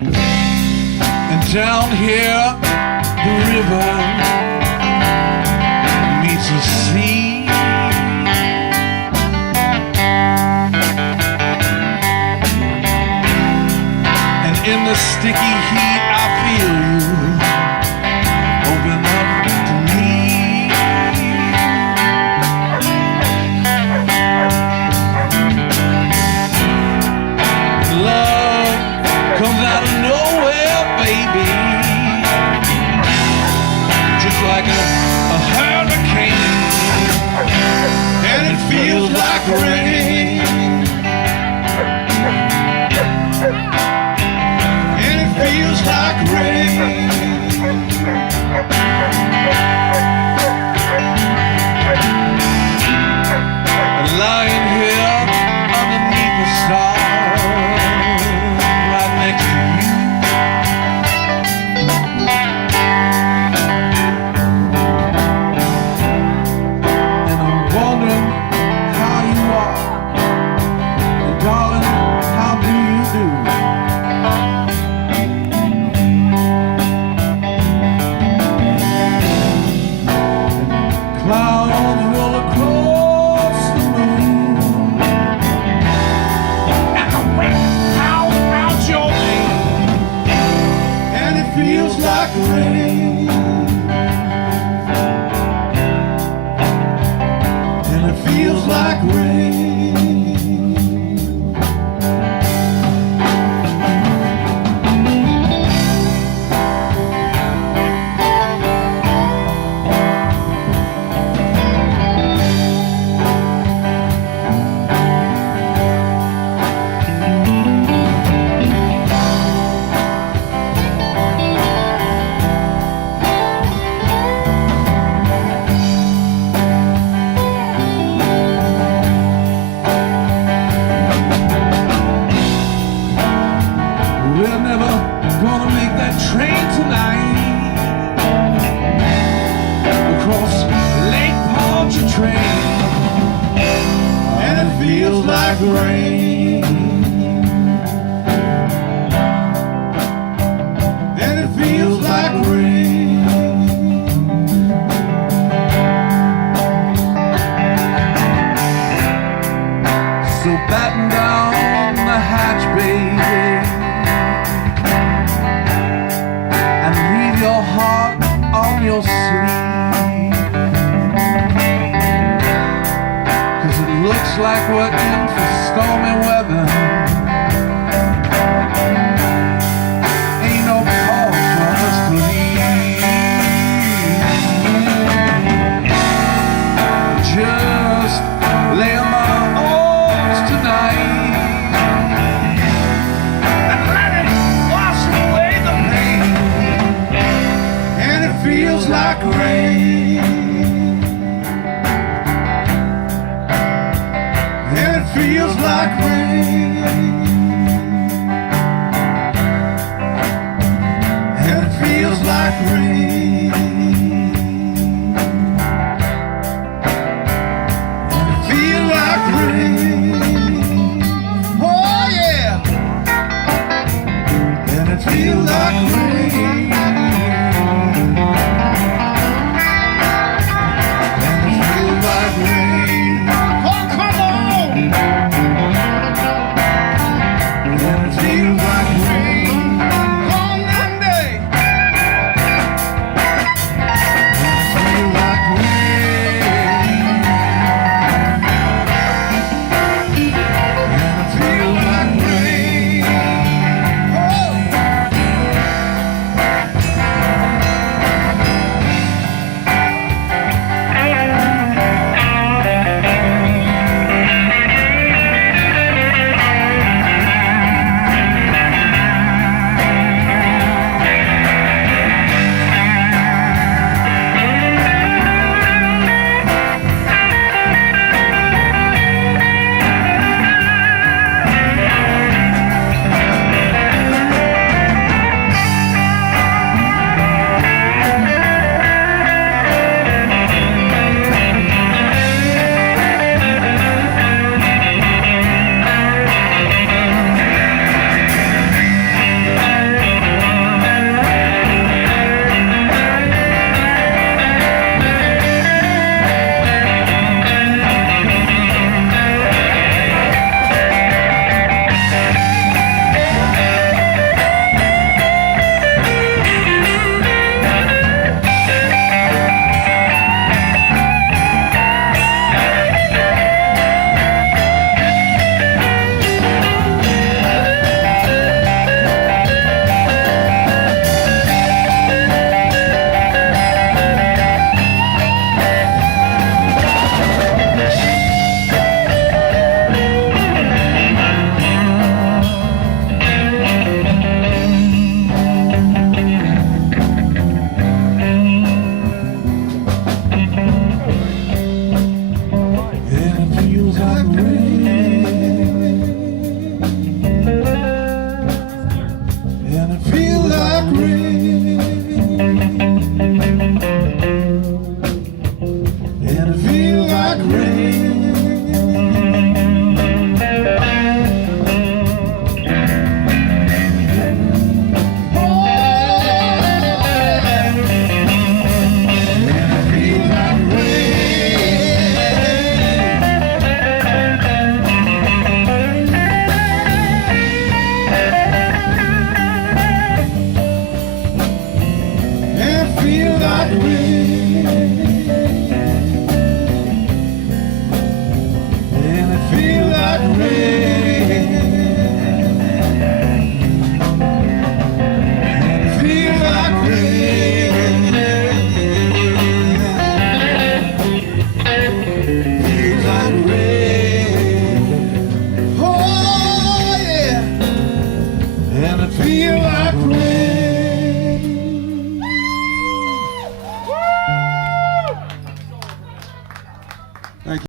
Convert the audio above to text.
And down here, the river meets the sea. And in the sticky heat, I feel you open up to me. Love comes out of nowhere, baby, just like a hurricane, and it feels like rain, and it feels like rain. Lying here underneath the stars, right next to you. And I'm wondering how you are, and darling, how do you do? Clouds roll across the moon, and the wind howls out your name, and it feels like rain, and it feels like rain. We're never gonna make that train tonight across Lake Pontchartrain, and it feels like rain, and it feels like rain. So batten down the hatch, baby, and leave your heart on your sleeve, 'cause it looks like we're in for stormy weather. Ain't no cause for us to leave. Just lay on my arms tonight and let it wash away the pain, and it feels like rain, and it feels like rain, and it feels like rain, and it feels like rain. Oh yeah, and it feels like rain. and I feel like rain. Thank you.